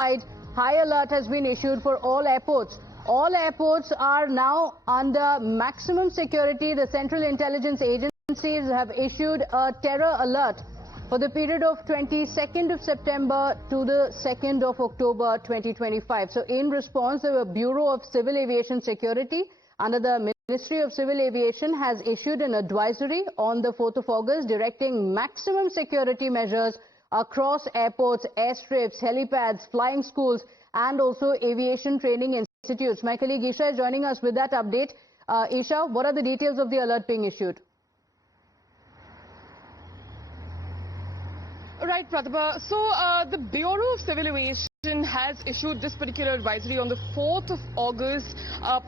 high alert has been issued for all airports. All airports are now under maximum security. The Central Intelligence Agencies have issued a terror alert for the period of 22nd of September to the 2nd of October 2025. So in response, the Bureau of Civil Aviation Security under the Ministry of Civil Aviation has issued an advisory on the 4th of August directing maximum security measures across airports, airstrips, helipads, flying schools and also aviation training institutes. My colleague Isha is joining us with that update. Isha, what are the details of the alert being issued? Right, Pratibha. So the Bureau of Civil Aviation has issued this particular advisory on the 4th of August,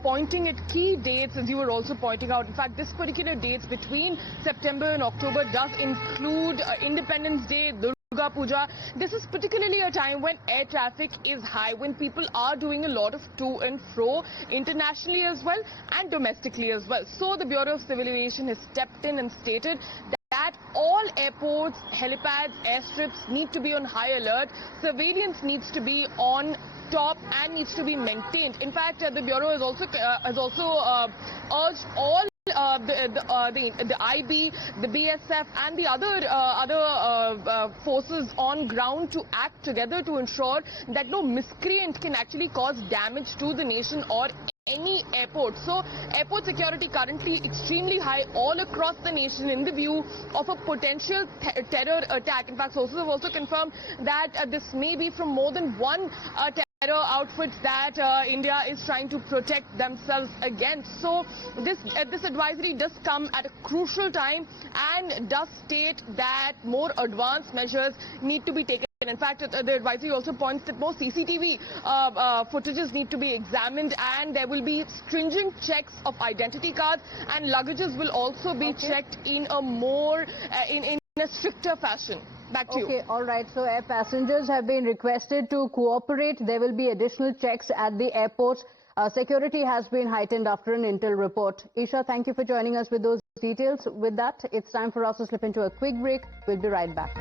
pointing at key dates, as you were also pointing out. In fact, this particular dates between September and October does include Independence Day, Durga Puja. This is particularly a time when air traffic is high, when people are doing a lot of to and fro internationally as well and domestically as well. So the Bureau of Civil Aviation has stepped in and stated that all airports, helipads, airstrips need to be on high alert. Surveillance needs to be on top and needs to be maintained. In fact, the Bureau has also urged all the IB, the BSF and the other forces on ground to act together to ensure that no miscreant can actually cause damage to the nation or any airport. So airport security currently extremely high all across the nation in the view of a potential terror attack. In fact, sources have also confirmed that this may be from more than one terror outfits that India is trying to protect themselves against. So this advisory does come at a crucial time and does state that more advanced measures need to be taken. In fact, the advisory also points that more CCTV footages need to be examined and there will be stringent checks of identity cards and luggages will also be checked in a more in a stricter fashion. Back to you. Okay, all right. So air passengers have been requested to cooperate. There will be additional checks at the airports. Security has been heightened after an intel report. Isha, thank you for joining us with those details. With that, it's time for us to slip into a quick break. We'll be right back.